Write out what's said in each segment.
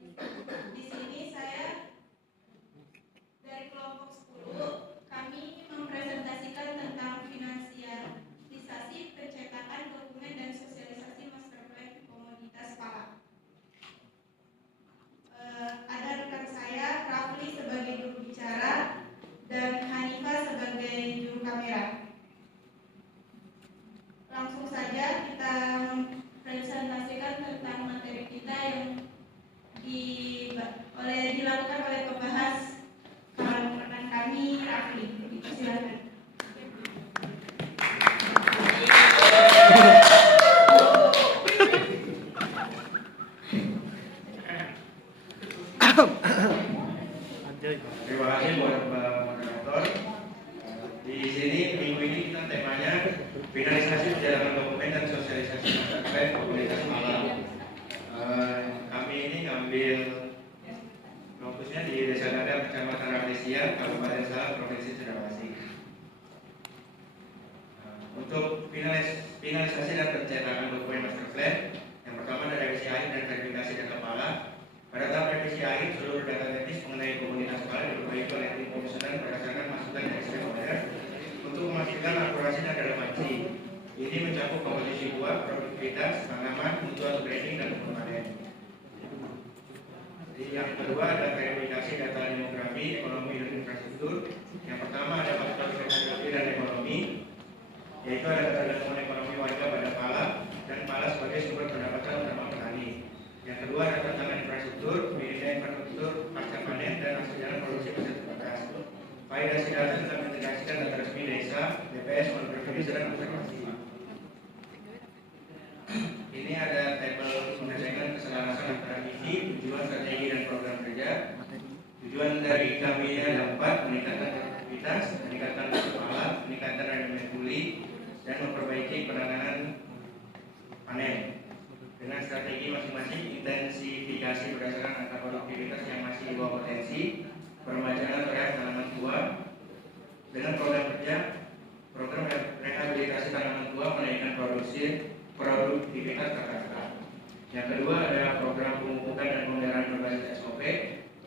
Di sini saya dari kelompok 10, kami mempresentasikan tentang finansialisasi pencetakan dokumen dan sosialisasi master plan komoditas pala. Ada rekan saya, Rafli sebagai juru bicara dan Hanifa sebagai juru kamera. Langsung saja kita presentasikan tentang materi kita yang dilakukan oleh pembahas rekan kami, Rafli. Silakan. Terima kasih buat moderator. Di sini minggu ini kita temanya finalisasi perjalanan dokumen dan sosialisasi master plan komunitas malam. Kami ini ngambil fokusnya di Desa Dadar, Kecamatan Rafflesia, Kabupaten Salak, Provinsi Sulawesi. Untuk finalisasi dan pencetakan dokumen master plan, yang pertama ada revisi akhir dan verifikasi data pala. Pada tahap revisi akhir, seluruh data teknis mengenai komunitas pala diperbaiki oleh tim komisioner berdasarkan masukan dari stakeholder untuk memastikan akurasi dan relevansi. Ini mencakup komposisi buah, produktivitas, tanaman, mutu atau branding, dan permanen. Yang kedua ada verifikasi data demografi, ekonomi, dan infrastruktur. Yang pertama ada faktor demografi dan ekonomi, yaitu ada ketergantungan ekonomi warga pada pala dan pala sebagai sumber pendapatan utama petani. Yang kedua ada tantangan infrastruktur, minimnya infrastruktur pasca panen dan hasil jalan produksi masih terbatas. Validasi data tentang mengintegrasikan data resmi desa, BPS, monitoring dan observasi. Ini ada tabel menyelesaikan keselarasan antara visi, tujuan, strategi, dan program kerja. Tujuan dari kami ada 4: meningkatkan produktivitas, meningkatkan mutu pala, meningkatkan rendemen puli, dan memperbaiki penanganan panen. Dengan strategi masing-masing, intensifikasi berdasarkan angka produktivitas yang masih di bawah potensi, peremajaan terhadap tanaman tua. Dengan program kerja, program rehabilitasi tanaman tua menaikkan produktivitas kakak. Yang kedua ada program pemupukan dan pemeliharaan berbasis SOP.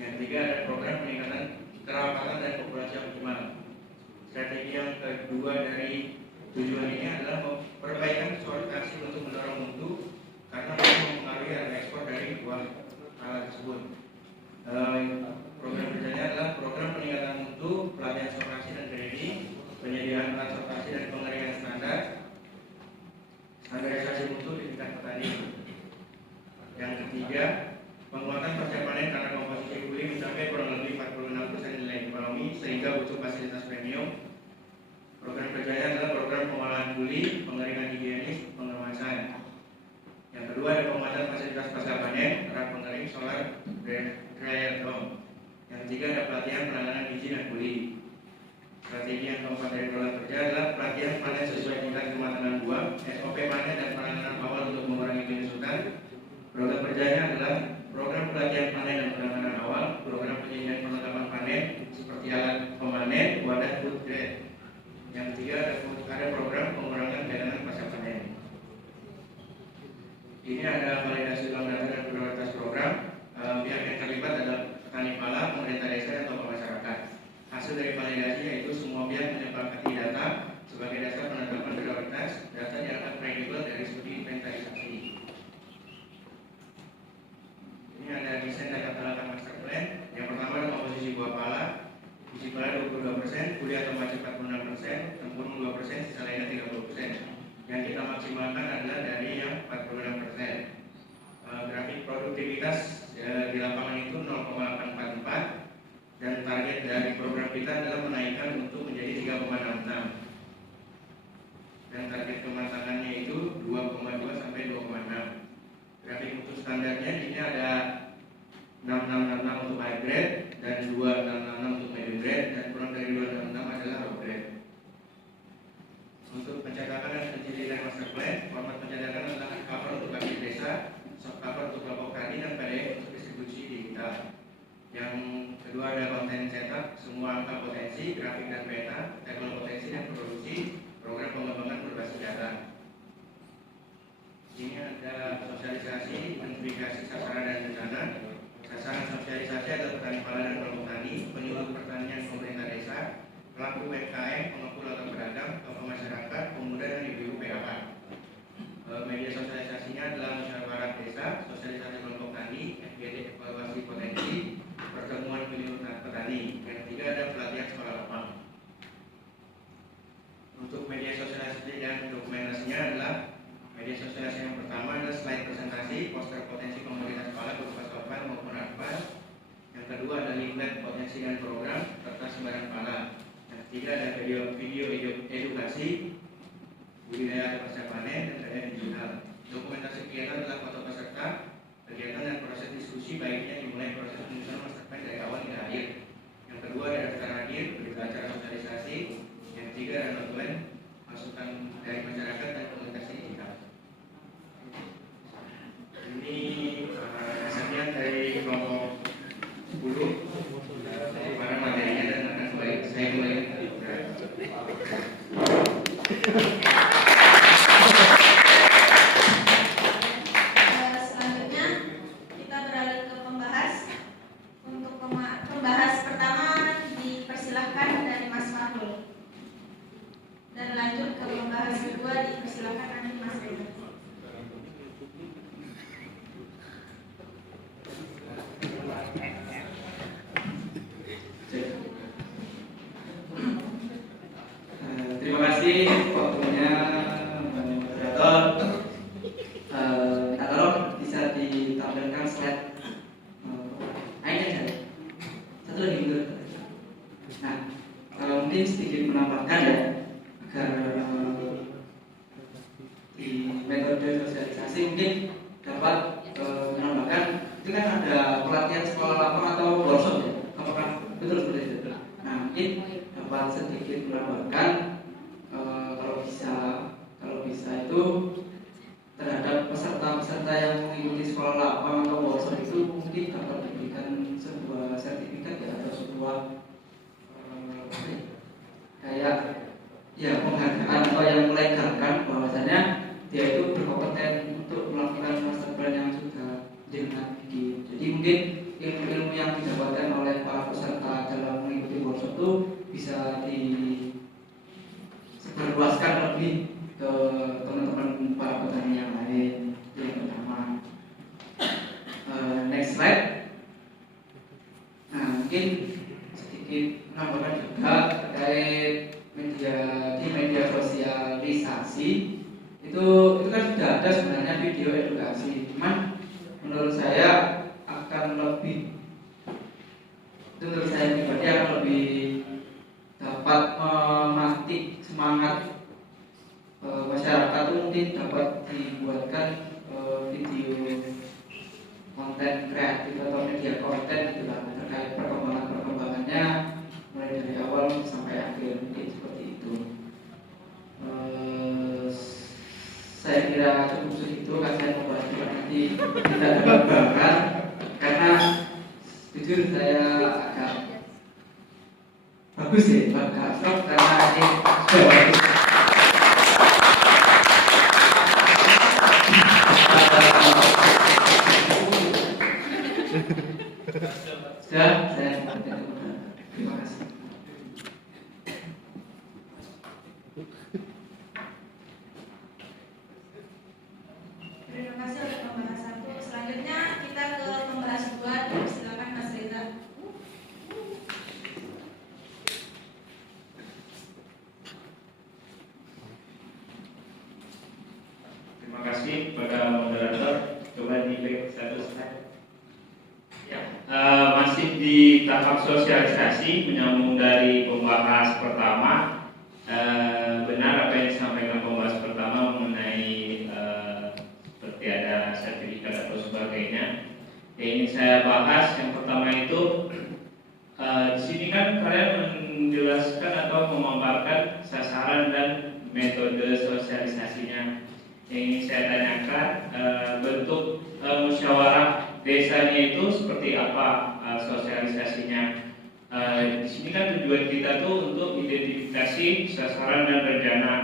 Yang ketiga ada program peningkatan kerawatan dan populasi optimal. Strategi yang kedua dari tujuan ini adalah perbaikan kualifikasi untuk mendorong mutu karena mempengaruhi harga ekspor dari buah tersebut. Program kerjanya adalah program peningkatan mutu, pelatihan sortasi dan grading, penyediaan alat sortasi dan pengeringan standar, standarisasi mutu di tingkat petani. Yang ketiga, penguatan pasca panen karena komposisi puli mencapai kurang lebih 46% nilai ekonomi sehingga butuh fasilitas premium. Program kerjanya adalah program pengolahan puli, pengeringan higienis, pengemasan. Yang kedua ada penguatan fasilitas pasca panen, rak pengering, solar, dryer dome. Yang ketiga ada pelatihan penanganan biji dan puli. Strategi yang keempat dari program kerja adalah pelatihan panen sesuai tingkat kematangan buah, SOP panen dan penanganan awal untuk mengurangi penyusutan. Program kerjanya adalah program pelatihan panen dan penanganan awal, program penyediaan perlengkapan panen seperti alat pemanen, wadah, food grade. Yang ketiga ada program pengurangan cadangan pasca panen. Ini ada validasi ulang data dan prioritas program. Pihak yang terlibat adalah petani pala, pemerintah desa, dan tokoh masyarakat. Hasil dari validasi yaitu semua pihak menyepakati data sebagai dasar penetapan prioritas. Data dianggap kredibel dari studi inventarisasi. Ini ada desain data pala master plan. Yang pertama ada komposisi buah pala. Biji pala 22%, kuliah atau macet 46%, tempurung 2%, sisa lainnya 30%. Yang kita maksimalkan adalah dari yang 46%. Grafik produktivitas di lapangan itu 0,844 dan target dari program kita adalah menaikkan untuk menjadi 3,66 dan target kematangannya itu 2,2 sampai 2,6. Grafik mutu standarnya ini ada 6666 untuk high grade dan 2666 untuk medium grade dan kurang dari 266 adalah low grade. Untuk pencetakan dan penyelidikan master plan, format pencetakan adalah cover untuk bagian desa, soft cover untuk kelompok tani, dan PDF untuk distribusi digital. Yang kedua ada konten cetak, semua angka potensi, grafik dan peta, tabel potensi dan produksi, program pengembangan berbasis data. Ini ada sosialisasi, identifikasi sasaran dan bencana. sosialisasi kelompok tani, FGD evaluasi potensi, pertemuan penyuluh petani. Yang ketiga ada pelatihan sekolah lapang. Untuk media sosialisasi dan dokumentasinya adalah media sosialisasi yang pertama adalah slide presentasi, poster potensi komoditas pangan berupa sopan maupun advance. Yang kedua ada leaflet potensi dan program serta sembarang pangan. Yang ketiga ada video edukasi budidaya atau pasca panen dan daya digital. Dokumentasi kegiatan adalah foto peserta, kegiatan dan proses diskusi baiknya dimulai proses penyusunan master plan dari awal hingga akhir. Yang kedua ada daftar hadir, berita acara sosialisasi. Yang ketiga ada notulen, masukan dari masyarakat dan komunikasi digital. Ini kesaksian dari kelompok 10 mana materinya dan akan saya mulai. Selanjutnya kita beralih ke pembahas. Untuk pembahas pertama dipersilahkan dari Mas Fahrul. Dan lanjut ke pembahas kedua dipersilahkan nanti Mas Reza. Terima kasih waktunya moderator. Kalau bisa ditampilkan slide aja saya. Satu lagi mundur. Nah, kalau mungkin sedikit menambahkan ya agar di metode sosialisasi mungkin dapat menambahkan itu kan ada pelatihan sekolah lapang atau workshop ya. Apakah betul seperti itu? Nah, mungkin dapat sedikit menambahkan kalau bisa itu terhadap peserta-peserta yang mengikuti sekolah lapang atau workshop itu mungkin dapat diberikan sebuah sertifikat ya atau sebuah kayak ya penghargaan atau yang melegalkan bahwasanya dia itu berkompeten untuk melakukan master plan yang sudah dengan bikin. Jadi mungkin ilmu-ilmu yang didapatkan oleh para peserta dalam mengikuti workshop itu bisa disebarluaskan lebih ke teman-teman para petani yang lain. Yang pertama, next slide. Nah, mungkin sedikit menambahkan juga terkait media sosialisasi itu kan sudah ada sebenarnya video edukasi. Cuman menurut saya akan lebih menurut saya pribadi akan lebih dapat memantik semangat masyarakat itu mungkin dapat dibuatkan video konten kreatif atau media konten gitu lah terkait perkembangannya mulai dari awal sampai akhir mungkin seperti itu. Saya kira cukup segitu kan saya membahas juga nanti tidak terbakar karena jujur saya agak bagus ya agak shock karena ini sudah bagus. Sudah, saya terima kasih. Terima kasih untuk pembahasan itu. Selanjutnya kita ke pembahas kedua. Silakan Mas Reza. Terima kasih kepada moderator. Coba di back satu slide. Ya, masih di tahap sosialisasi menyambung dari pembahas pertama. Benar apa yang disampaikan pembahas pertama mengenai seperti ada sertifikat atau sebagainya. Yang ingin saya bahas yang pertama itu di sini kan kalian menjelaskan atau memaparkan sasaran dan metode sosialisasinya. Yang ingin saya tanyakan bentuk musyawarah desanya itu seperti apa sosialisasinya. Di sini kan tujuan kita tuh untuk identifikasi sasaran dan rencana.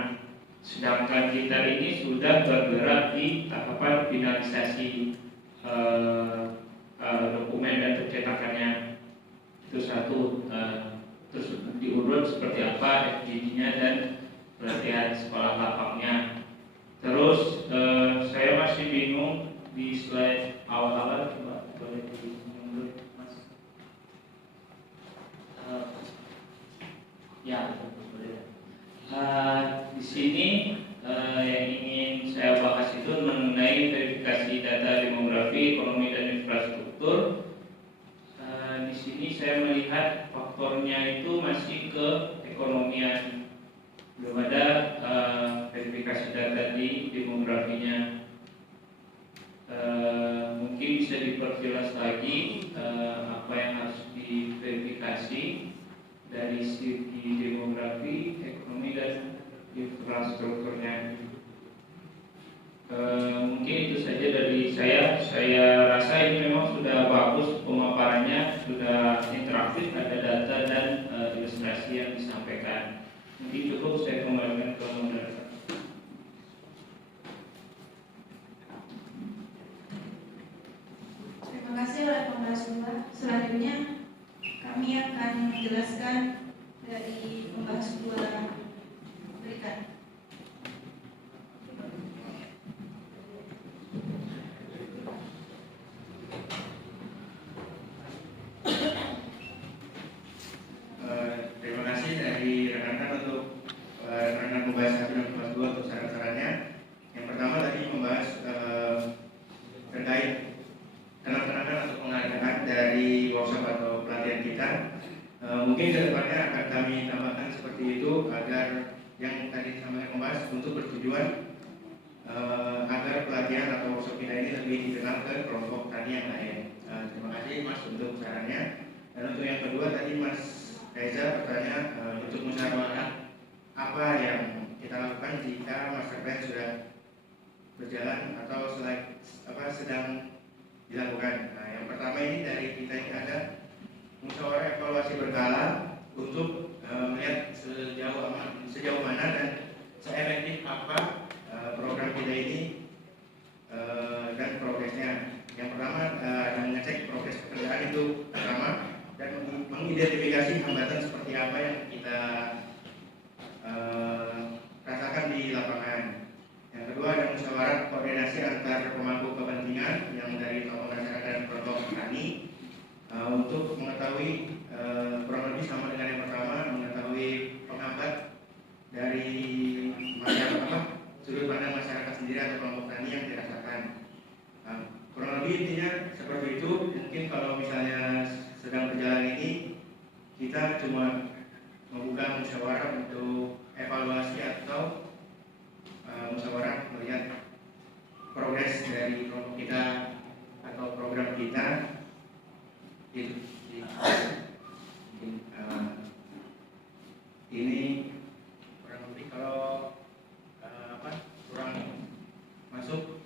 Sedangkan kita ini sudah bergerak di tahapan finalisasi dokumen dan percetakannya. Itu satu. Terus diurut seperti apa FGD-nya dan pelatihan sekolah lapangnya. Terus saya masih bingung di slide sini saya melihat faktornya itu masih ke ekonomian, belum ada verifikasi data di demografinya. Mungkin bisa diperjelas lagi apa yang harus diverifikasi dari segi demografi, ekonomi dan infrastrukturnya. Mungkin itu saja dari saya. Saya rasa ini memang sudah bagus pemaparannya, sudah interaktif, ada data dan ilustrasi yang disampaikan. Mungkin cukup, saya kembalikan ke moderator. Terima kasih oleh pembahas dua. Selanjutnya kami akan menjelaskan dari pembahas dua berikut. Terima kasih dari rekan-rekan untuk rekan-rekan pembahas 1 dan pembahas 2 untuk saran-sarannya. Yang pertama tadi membahas terkait kenang-kenangan atau penghargaan dari workshop atau pelatihan kita. Mungkin ke depannya akan kami tambahkan seperti itu agar yang tadi disampaikan membahas untuk bertujuan agar pelatihan atau workshop kita ini lebih dikenal ke kelompok tani yang lain. Terima kasih Mas untuk sarannya. Dan untuk yang kedua tadi Mas Reza bertanya untuk musyawarah apa yang kita lakukan jika master plan sudah berjalan atau sedang dilakukan. Nah, yang pertama ini dari kita ini ada musyawarah evaluasi berkala untuk melihat sejauh mana dan seefektif apa program kita ini dan progresnya. Yang pertama mengecek progres pekerjaan itu pertama dan mengidentifikasi hambatan seperti apa yang kita rasakan di lapangan. Yang kedua ada musyawarah koordinasi antar pemangku kepentingan yang dari tokoh masyarakat dan kelompok petani untuk mengetahui kurang lebih sama dengan yang pertama, mengetahui penghambat dari sudut pandang masyarakat sendiri atau kelompok tani yang dirasakan. Kurang lebih intinya seperti itu. Mungkin kalau misalnya sedang berjalan ini kita cuma membuka musyawarah untuk evaluasi atau musyawarah melihat progres dari kelompok kita atau program kita itu. Ini kurang lebih kalau kurang masuk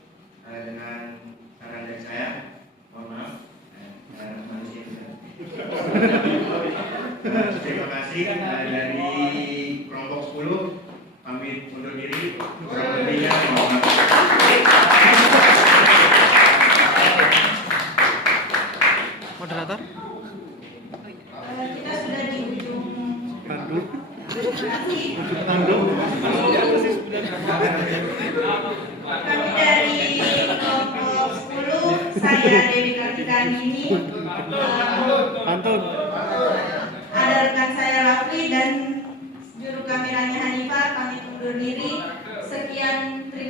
dengan saran dari saya, mohon maaf. Manusia. Terima kasih dari kelompok 10 pamit undur diri. Kurang lebihnya mohon maaf. Moderator? Kita sudah di ujung. Kami dari kelompok 10, saya Dewi Kartikani ini, ada rekan saya Rafli dan juru kameranya Hanifah, pamit undur diri. Sekian, terima